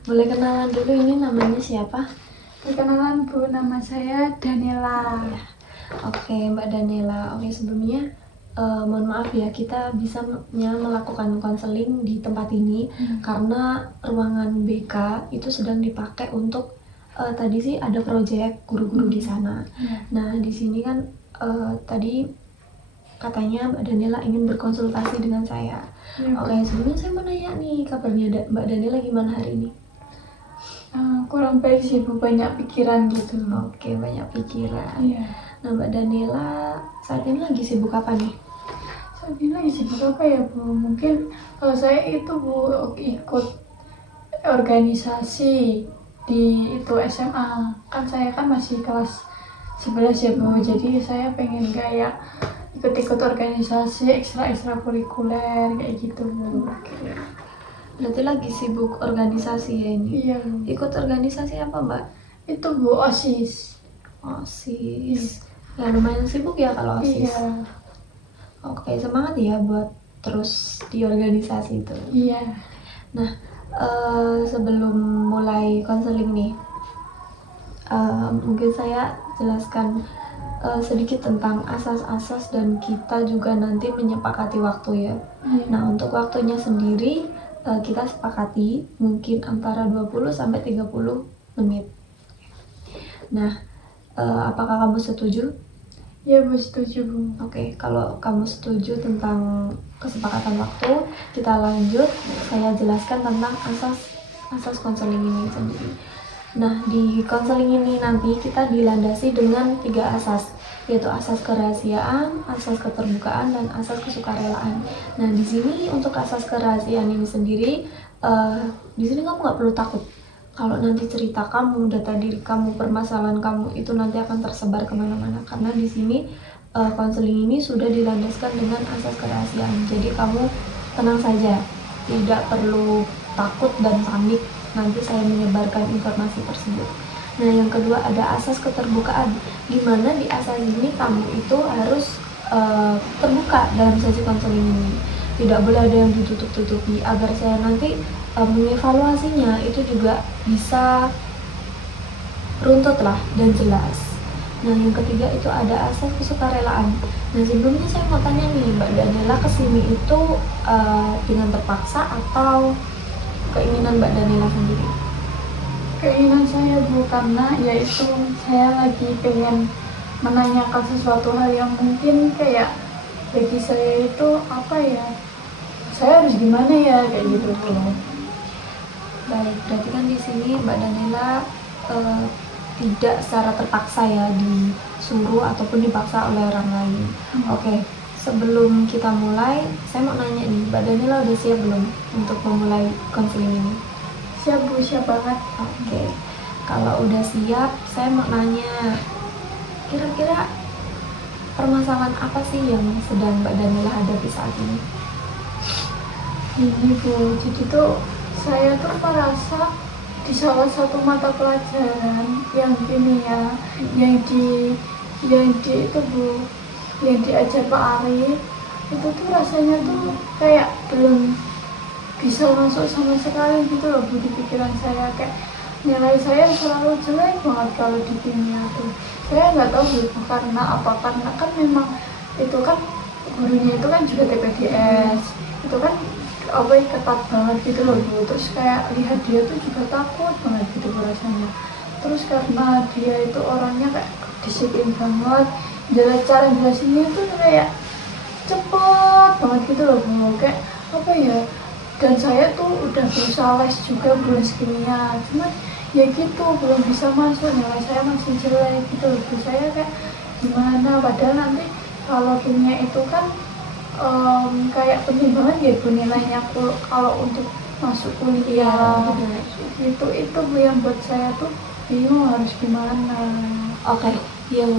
Boleh kenalan dulu, ini namanya siapa? Perkenalan Bu, nama saya Daniela. Oke, Mbak Daniela. Oke, sebelumnya mohon maaf ya, kita bisa melakukan konseling di tempat ini karena ruangan BK itu sedang dipakai untuk tadi sih ada proyek guru-guru di sana. Nah, di sini kan tadi katanya Mbak Daniela ingin berkonsultasi dengan saya. Oke, sebelumnya saya mau nanya nih, kabarnya Mbak Daniela gimana hari ini? Kurang baik sih Bu, banyak pikiran gitu. Oke, banyak pikiran. Iya. Nah, Mbak Daniela saat ini lagi sibuk apa nih? Saat ini lagi sibuk apa ya Bu? Mungkin kalau saya itu Bu ikut organisasi di itu SMA. Kan saya kan masih kelas 11 ya Bu. Jadi saya pengen kayak ikut-ikut organisasi ekstra kurikuler kayak gitu Bu. Berarti lagi sibuk organisasi ya ini? Iya Bu. Ikut organisasi apa Mbak? Itu Bu, OSIS. OSIS. Ya lumayan sibuk ya kalau OSIS. Iya. Oke, semangat ya buat terus di organisasi itu. Iya. Nah, sebelum mulai konseling nih, mungkin saya jelaskan sedikit tentang asas-asas dan kita juga nanti menyepakati waktu ya. Nah, untuk waktunya sendiri kita sepakati mungkin antara 20 sampai 30 menit. Nah, apakah kamu setuju? Ya Bu, setuju Bu. Oke, kalau kamu setuju tentang kesepakatan waktu, kita lanjut. Saya jelaskan tentang asas konseling ini sendiri. Nah, di konseling ini nanti kita dilandasi dengan 3 asas, yaitu asas kerahasiaan, asas keterbukaan, dan asas kesukarelaan. Nah, di sini untuk asas kerahasiaan ini sendiri, di sini kamu nggak perlu takut. Kalau nanti cerita kamu, data diri kamu, permasalahan kamu itu nanti akan tersebar kemana-mana. Karena di sini konseling ini sudah dilandaskan dengan asas kerahasiaan. Jadi kamu tenang saja, tidak perlu takut dan panik nanti saya menyebarkan informasi tersebut. Nah, yang kedua ada asas keterbukaan, di mana di asas ini kamu itu harus terbuka dalam sesi konseling ini. Tidak boleh ada yang ditutup-tutupi agar saya nanti mengevaluasinya itu juga bisa runtut lah dan jelas. Nah, yang ketiga itu ada asas kesukarelaan. Nah, sebelumnya saya mau tanya nih, Mbak Daniela kesini itu dengan terpaksa atau keinginan Mbak Daniela sendiri? Keinginan saya Bu, karena yaitu saya lagi pengen menanyakan sesuatu hal yang mungkin kayak bagi saya itu apa ya, saya harus gimana ya kayak gitu Bu. Baik, berarti kan di sini Mbak Daniela tidak secara terpaksa ya disuruh ataupun dipaksa oleh orang lain. Oke, sebelum kita mulai, saya mau nanya nih, Mbak Daniela udah siap belum untuk memulai konseling ini? Siap Bu, siap banget. Oke, kalau udah siap, saya mau nanya, kira-kira permasalahan apa sih yang sedang Mbak Daniela hadapi saat ini? Ini Bu, jadi tuh saya tuh merasa di salah satu mata pelajaran yang kimia yang di itu Bu, yang diajar Pak Arif itu tuh rasanya tuh kayak belum bisa masuk sama sekali gitu loh Bu, di pikiran saya. Kayak nilai saya selalu jelek banget kalau di kimia tuh. Saya nggak tahu Bu, karena apa, karena kan memang itu kan gurunya itu kan juga TPDS, itu kan apa ketat banget gitu loh Bu. Terus kayak lihat dia tuh juga takut banget gitu rasanya. Terus karena dia itu orangnya kayak disiplin banget, cara jelasinnya tuh kayak cepet banget gitu loh Bu. Kayak apa ya, dan saya tuh udah berusaha les juga Bu, les kimia, cuman ya gitu belum bisa masuk, nilai saya masih jelek gitu loh Bu. Saya kayak gimana, padahal nanti kalau kimia itu kan kayak penting banget ya Bu nilainya kalau untuk masuk kuliah. Itu Bu yang buat saya tuh bingung harus gimana. Oke, yang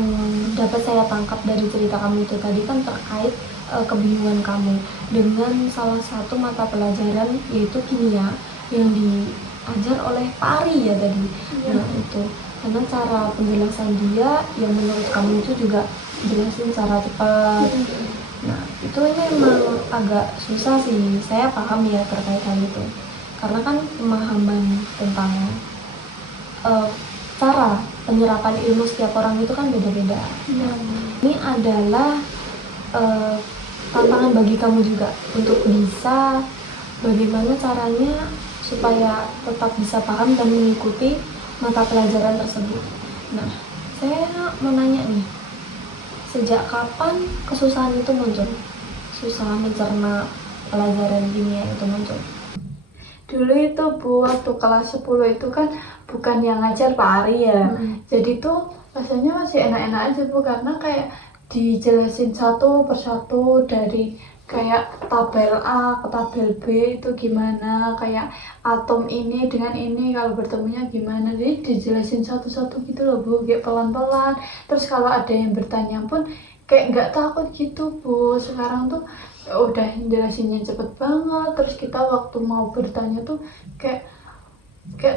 dapat saya tangkap dari cerita kamu itu tadi kan terkait kebingungan kamu dengan salah satu mata pelajaran yaitu kimia yang diajar oleh Pak Ari ya tadi. Nah itu karena cara penjelasan dia yang menurut kamu itu juga jelasin secara cepat. Nah itu memang agak susah sih, saya paham ya terkait hal itu karena kan pemahaman tentang cara penyerapan ilmu setiap orang itu kan beda-beda. Iya. Ini adalah tantangan bagi kamu juga untuk bisa bagaimana caranya supaya tetap bisa paham dan mengikuti mata pelajaran tersebut. Nah, saya mau nanya nih, sejak kapan kesusahan itu muncul? Susah mencerna pelajaran kimia itu muncul? Dulu itu Bu, waktu kelas 10 itu kan bukan yang ngajar Pak Ari ya. Jadi tuh rasanya masih enak-enak aja Bu, karena kayak dijelasin satu persatu dari kayak tabel A ke tabel B itu gimana, kayak atom ini dengan ini kalau bertemunya gimana. Jadi dijelasin satu-satu gitu loh Bu, kayak pelan-pelan. Terus kalau ada yang bertanya pun kayak nggak takut gitu Bu. Sekarang tuh udah jelasinnya cepet banget, terus kita waktu mau bertanya tuh kayak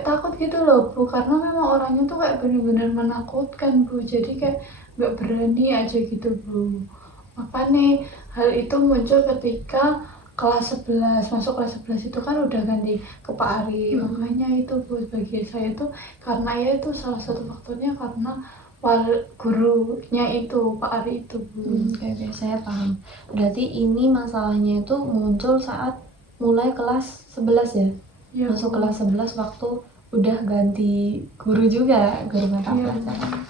takut gitu loh Bu, karena memang orangnya tuh kayak bener-bener menakutkan Bu, jadi kayak nggak berani aja gitu Bu. Makanya hal itu muncul ketika kelas 11, masuk kelas 11 itu kan udah ganti ke Pak Ari. Makanya itu Bu, bagi saya tuh karena ya itu salah satu faktornya karena gurunya itu Pak Ari itu Bu. Oke, saya paham. Berarti ini masalahnya itu muncul saat mulai kelas 11 ya? Ya, Masuk Bu. kelas 11 waktu udah ganti guru juga, guru mata pelajaran.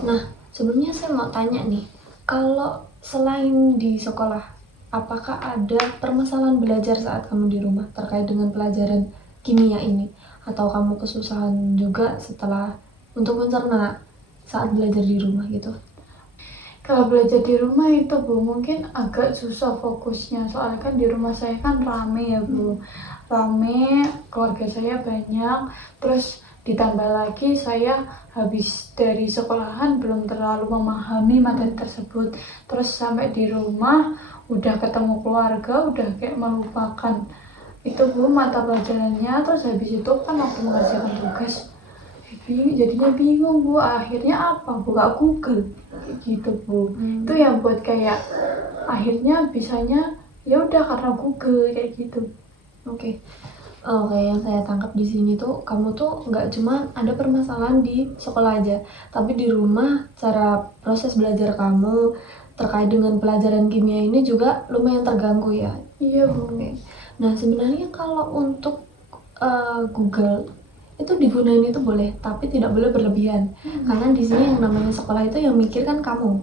Nah, sebelumnya saya mau tanya nih, kalau selain di sekolah, apakah ada permasalahan belajar saat kamu di rumah terkait dengan pelajaran kimia ini? Atau kamu kesusahan juga setelah untuk mencerna saat belajar di rumah gitu? Kalau belajar di rumah itu Bu, mungkin agak susah fokusnya, soalnya kan di rumah saya kan rame ya Bu, rame, keluarga saya banyak, terus ditambah lagi saya habis dari sekolahan belum terlalu memahami materi tersebut, terus sampai di rumah udah ketemu keluarga udah kayak melupakan itu Bu mata pelajarannya. Terus habis itu kan waktu mengerjakan tugas jadinya bingung Bu, akhirnya apa, buka Google gitu Bu. Itu yang buat kayak akhirnya bisanya ya udah karena Google kayak gitu. Oke, yang saya tangkap di sini tuh kamu tuh nggak cuma ada permasalahan di sekolah aja, tapi di rumah cara proses belajar kamu terkait dengan pelajaran kimia ini juga lumayan terganggu ya. Iya Bu. Oke. Nah, sebenarnya kalau untuk Google itu digunain itu boleh, tapi tidak boleh berlebihan. Karena di sini yang namanya sekolah itu yang mikir kan kamu,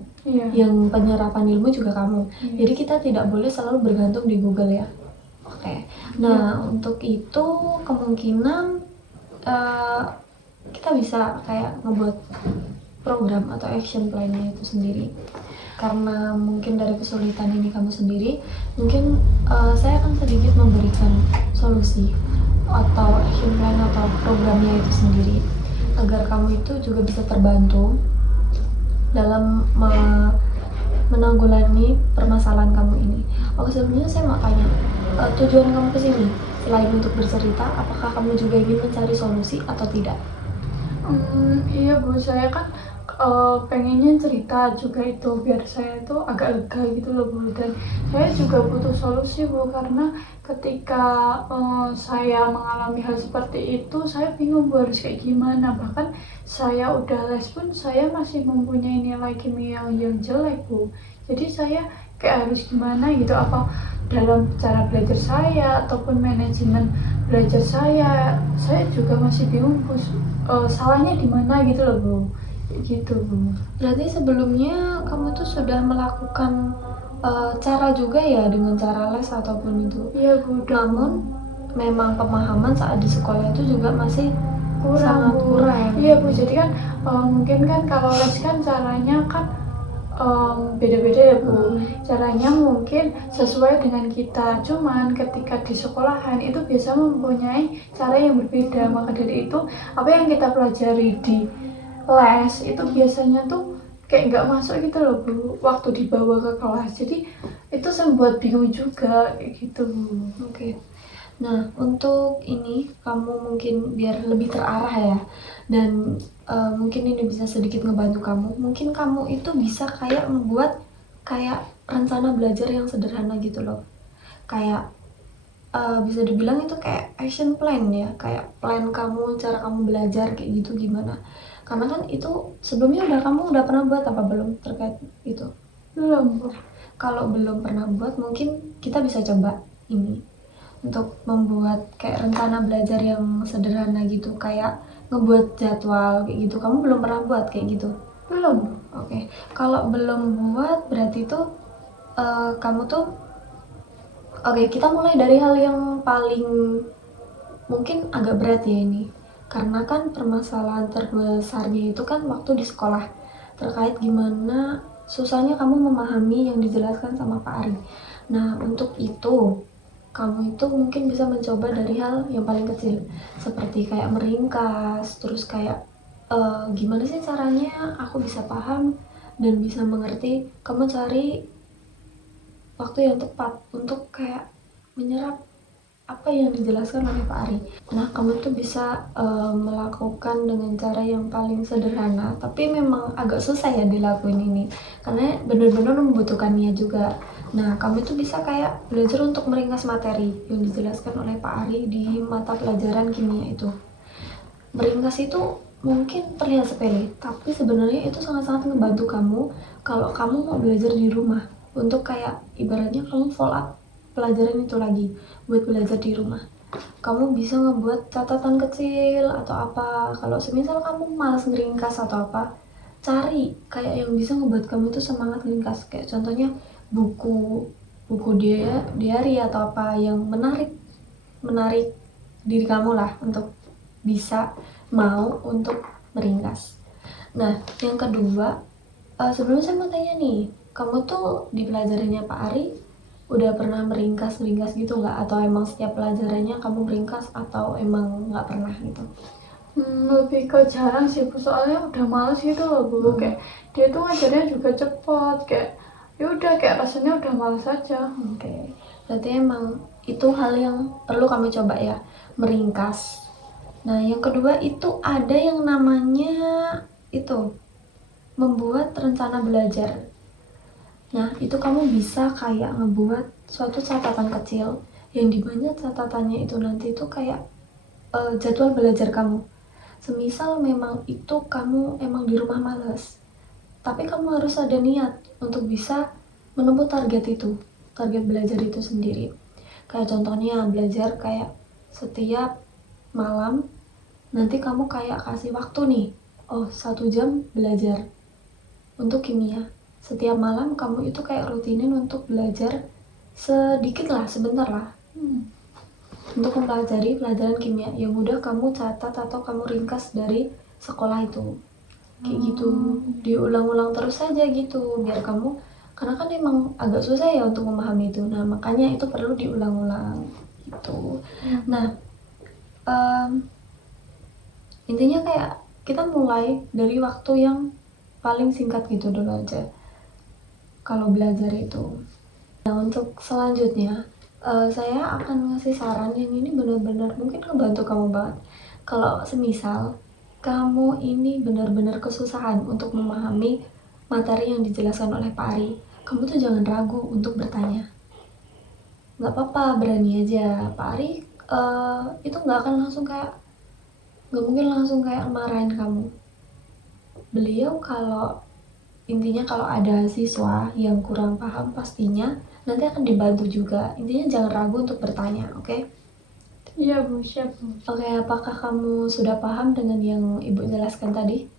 yang penyerapan ilmu juga kamu. Jadi kita tidak boleh selalu bergantung di Google ya. Oke. Nah, untuk itu kemungkinan kita bisa kayak ngebuat program atau action plan-nya itu sendiri. Karena mungkin dari kesulitan ini kamu sendiri, mungkin saya akan sedikit memberikan solusi atau action plan atau programnya itu sendiri agar kamu itu juga bisa terbantu dalam menanggulangi permasalahan kamu ini. Oke, sebelumnya saya mau tanya, tujuan kamu kesini selain untuk bercerita, apakah kamu juga ingin mencari solusi atau tidak? Iya Bu, saya kan pengennya cerita juga itu biar saya itu agak lega gitu loh Bu, dan saya juga butuh solusi Bu, karena ketika saya mengalami hal seperti itu saya bingung Bu harus kayak gimana. Bahkan saya udah les pun saya masih mempunyai nilai kimia yang jelek Bu, jadi saya kayak harus gimana gitu, apa dalam cara belajar saya ataupun manajemen belajar saya juga masih bingung Bu, salahnya di mana gitu loh Bu. Gitu Bu. Berarti sebelumnya kamu tuh sudah melakukan cara juga ya dengan cara les ataupun itu. Iya Bu. Namun memang pemahaman saat di sekolah itu juga masih kurang sangat Bu. kurang. Iya Bu. Jadi kan mungkin kan kalau les kan caranya kan beda-beda ya Bu. Caranya mungkin sesuai dengan kita. Cuman ketika di sekolahan itu biasa mempunyai cara yang berbeda. Maka dari itu apa yang kita pelajari di les itu biasanya tuh kayak nggak masuk gitu loh Bu waktu dibawa ke kelas, jadi itu membuat bingung juga kayak gitu Bu. Oke. Nah, untuk ini kamu mungkin biar lebih terarah ya, dan mungkin ini bisa sedikit ngebantu kamu. Mungkin kamu itu bisa kayak membuat kayak rencana belajar yang sederhana gitu loh. Kayak bisa dibilang itu kayak action plan ya, kayak plan kamu, cara kamu belajar kayak gitu gimana. Karena kan itu sebelumnya kamu udah pernah buat apa belum terkait itu? Belum, Bu. Kalau belum pernah buat, mungkin kita bisa coba ini untuk membuat kayak rencana belajar yang sederhana gitu, kayak ngebuat jadwal kayak gitu. Kamu belum pernah buat kayak gitu? Belum, Bu. Oke, kalau belum buat berarti tuh kamu tuh oke, kita mulai dari hal yang paling mungkin agak berat ya ini. Karena kan permasalahan terbesarnya itu kan waktu di sekolah. Terkait gimana susahnya kamu memahami yang dijelaskan sama Pak Ari. Nah, untuk itu kamu itu mungkin bisa mencoba dari hal yang paling kecil. Seperti kayak meringkas, terus kayak gimana sih caranya aku bisa paham dan bisa mengerti. Kamu cari waktu yang tepat untuk kayak menyerap apa yang dijelaskan oleh Pak Ari. Nah, kamu tuh bisa melakukan dengan cara yang paling sederhana, tapi memang agak susah ya dilakuin ini, karena benar-benar membutuhkan niat juga. Nah, kamu tuh bisa kayak belajar untuk meringkas materi yang dijelaskan oleh Pak Ari di mata pelajaran kimia itu. Meringkas itu mungkin terlihat sepele, tapi sebenarnya itu sangat-sangat membantu kamu kalau kamu mau belajar di rumah. Untuk kayak ibaratnya kamu follow up pelajaran itu lagi buat belajar di rumah. Kamu bisa ngebuat catatan kecil atau apa. Kalau semisal kamu malas ngeringkas atau apa, cari kayak yang bisa ngebuat kamu itu semangat ringkas. Kayak contohnya buku buku dia diary atau apa yang menarik menarik diri kamu lah untuk bisa mau untuk meringkas. Nah, yang kedua, sebelumnya saya mau tanya nih, kamu tuh di pelajarannya Pak Ari udah pernah meringkas gitu nggak? Atau emang setiap pelajarannya kamu meringkas atau emang nggak pernah gitu? Lebih ke jarang sih, Bu. Soalnya udah males gitu loh, Bu. Kayak dia tuh ngajarnya juga cepet, kayak ya udah kayak rasanya udah males aja. Oke, berarti emang itu hal yang perlu kami coba ya, meringkas. Nah, yang kedua itu ada yang namanya itu membuat rencana belajar. Nah, itu kamu bisa kayak ngebuat suatu catatan kecil yang dimana catatannya itu nanti itu kayak jadwal belajar kamu. Semisal memang itu kamu emang di rumah males, tapi kamu harus ada niat untuk bisa menempuh target itu, target belajar itu sendiri. Kayak contohnya belajar kayak setiap malam, nanti kamu kayak kasih waktu nih, oh 1 jam belajar untuk kimia. Setiap malam kamu itu kayak rutinin untuk belajar sedikit lah, sebentar lah, untuk mempelajari pelajaran kimia yang udah kamu catat atau kamu ringkas dari sekolah itu. Kayak gitu, diulang-ulang terus saja gitu, biar kamu, karena kan emang agak susah ya untuk memahami itu. Nah, makanya itu perlu diulang-ulang gitu. Nah, intinya kayak kita mulai dari waktu yang paling singkat gitu dulu aja kalau belajar itu. Nah, untuk selanjutnya saya akan ngasih saran yang ini benar-benar mungkin ngebantu kamu banget. Kalau semisal kamu ini benar-benar kesusahan untuk memahami materi yang dijelaskan oleh Pak Ari, kamu tuh jangan ragu untuk bertanya. Nggak apa-apa, berani aja. Pak Ari itu nggak mungkin langsung kayak marahin kamu. Beliau intinya kalau ada siswa yang kurang paham pastinya nanti akan dibantu juga. Intinya jangan ragu untuk bertanya, oke? Iya, Bu, siap, Bu. Oke, apakah kamu sudah paham dengan yang Ibu jelaskan tadi?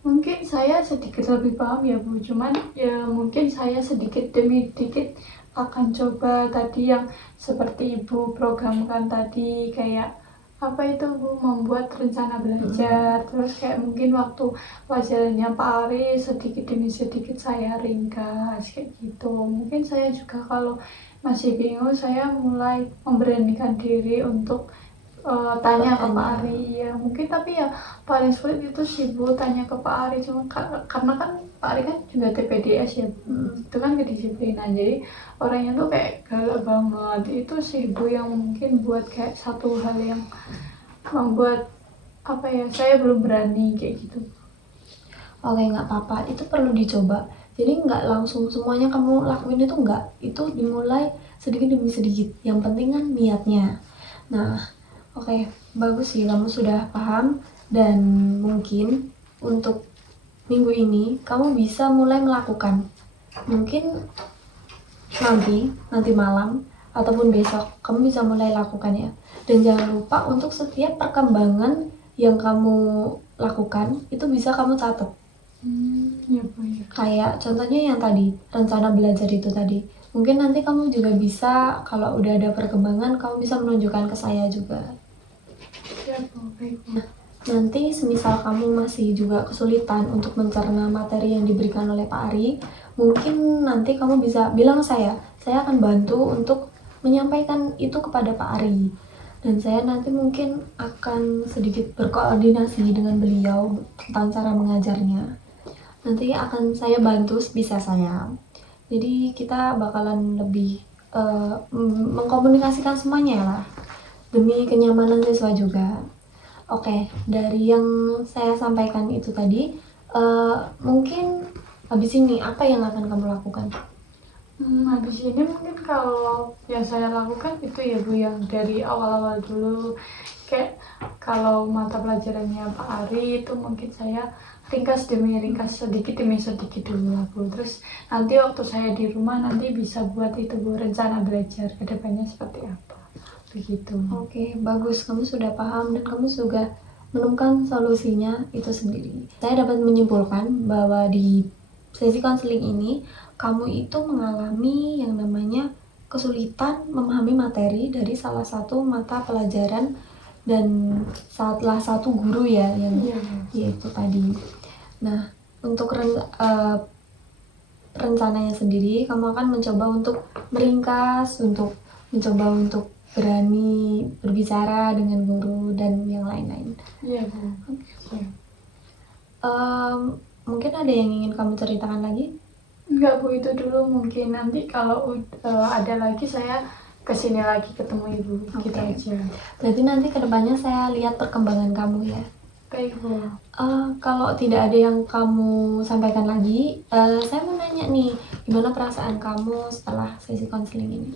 Mungkin saya sedikit lebih paham ya, Bu. Cuman ya mungkin saya sedikit demi sedikit akan coba tadi yang seperti Ibu programkan tadi, kayak apa itu, Bu, membuat rencana belajar. Terus kayak mungkin waktu pelajarannya Pak Ari sedikit demi sedikit saya ringkas kayak gitu. Mungkin saya juga kalau masih bingung, saya mulai memberanikan diri untuk tanya ke Pak Ari ya mungkin, tapi ya paling sulit itu sih, Bu, tanya ke Pak Ari. Cuma karena kan Pak Ari kan juga TPDS ya, itu kan kedisiplinan, jadi orangnya tuh kayak galak banget. Itu sih, Bu, yang mungkin buat kayak satu hal yang membuat apa ya, saya belum berani kayak gitu. Oke, nggak apa-apa, itu perlu dicoba. Jadi nggak langsung semuanya kamu lakuin itu, nggak. Itu dimulai sedikit demi sedikit. Yang penting kan niatnya. Nah, oke, bagus sih kamu sudah paham, dan mungkin untuk minggu ini kamu bisa mulai melakukan. Mungkin nanti malam ataupun besok kamu bisa mulai lakukan ya. Dan jangan lupa untuk setiap perkembangan yang kamu lakukan itu bisa kamu catat. Ya Bu ya. Kayak contohnya yang tadi, rencana belajar itu tadi. Mungkin nanti kamu juga bisa, kalau udah ada perkembangan, kamu bisa menunjukkan ke saya juga. Ya Bu, baik Bu. Nanti semisal kamu masih juga kesulitan untuk mencerna materi yang diberikan oleh Pak Ari, mungkin nanti kamu bisa bilang ke saya akan bantu untuk menyampaikan itu kepada Pak Ari. Dan saya nanti mungkin akan sedikit berkoordinasi dengan beliau tentang cara mengajarnya. Nanti akan saya bantu sebisa saya. Jadi kita bakalan lebih mengkomunikasikan semuanya lah, demi kenyamanan siswa juga. Oke, dari yang saya sampaikan itu tadi, mungkin habis ini apa yang akan kamu lakukan? Habis ini mungkin kalau yang saya lakukan itu ya Bu, yang dari awal-awal dulu, kayak kalau mata pelajarannya Pak Ari itu mungkin saya ringkas demi ringkas, sedikit demi sedikit dulu lah Bu. Terus nanti waktu saya di rumah nanti bisa buat itu Bu, rencana belajar kedepannya seperti apa, begitu. Oke, bagus. Kamu sudah paham dan kamu sudah menemukan solusinya itu sendiri. Saya dapat menyimpulkan bahwa di sesi konseling ini, kamu itu mengalami yang namanya kesulitan memahami materi dari salah satu mata pelajaran dan salah satu guru ya, yang Iya. yaitu tadi. Nah, untuk rencananya sendiri, kamu akan mencoba untuk meringkas, untuk mencoba untuk berani berbicara dengan guru dan yang lain-lain. Iya Bu. Ya. Mungkin ada yang ingin kamu ceritakan lagi? Enggak Bu, itu dulu. Mungkin nanti kalau ada lagi saya kesini lagi ketemu Ibu. Gitu Oke. aja. Berarti nanti kedepannya saya lihat perkembangan kamu ya. Baik Bu. Kalau tidak ada yang kamu sampaikan lagi, saya mau nanya nih, gimana perasaan kamu setelah sesi konseling ini?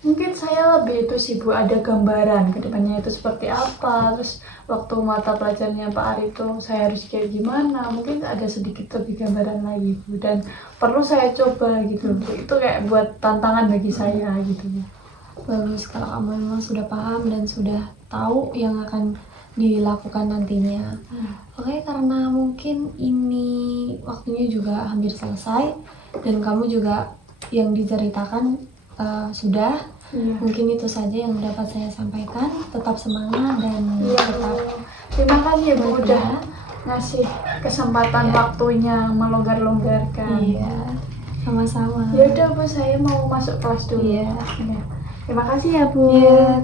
Mungkin saya lebih itu sih Bu, ada gambaran kedepannya itu seperti apa. Terus waktu mata pelajarannya Pak Ari itu saya harus kayak gimana, mungkin ada sedikit lebih gambaran lagi Bu. Dan perlu saya coba gitu Bu. Itu kayak buat tantangan bagi saya gitu Bu. Bagus kalau kamu memang sudah paham dan sudah tahu yang akan dilakukan nantinya. Oke, karena mungkin ini waktunya juga hampir selesai dan kamu juga yang diceritakan sudah. Iya. Mungkin itu saja yang dapat saya sampaikan. Tetap semangat dan Iya Bu. tetap Terima kasih ya Bu bahagia. udah ngasih kesempatan waktunya melonggar-longgarkan. Iya, sama-sama. Ya udah Bu, saya mau masuk kelas dulu. Iya. Ya. Terima kasih ya Bu. Iya.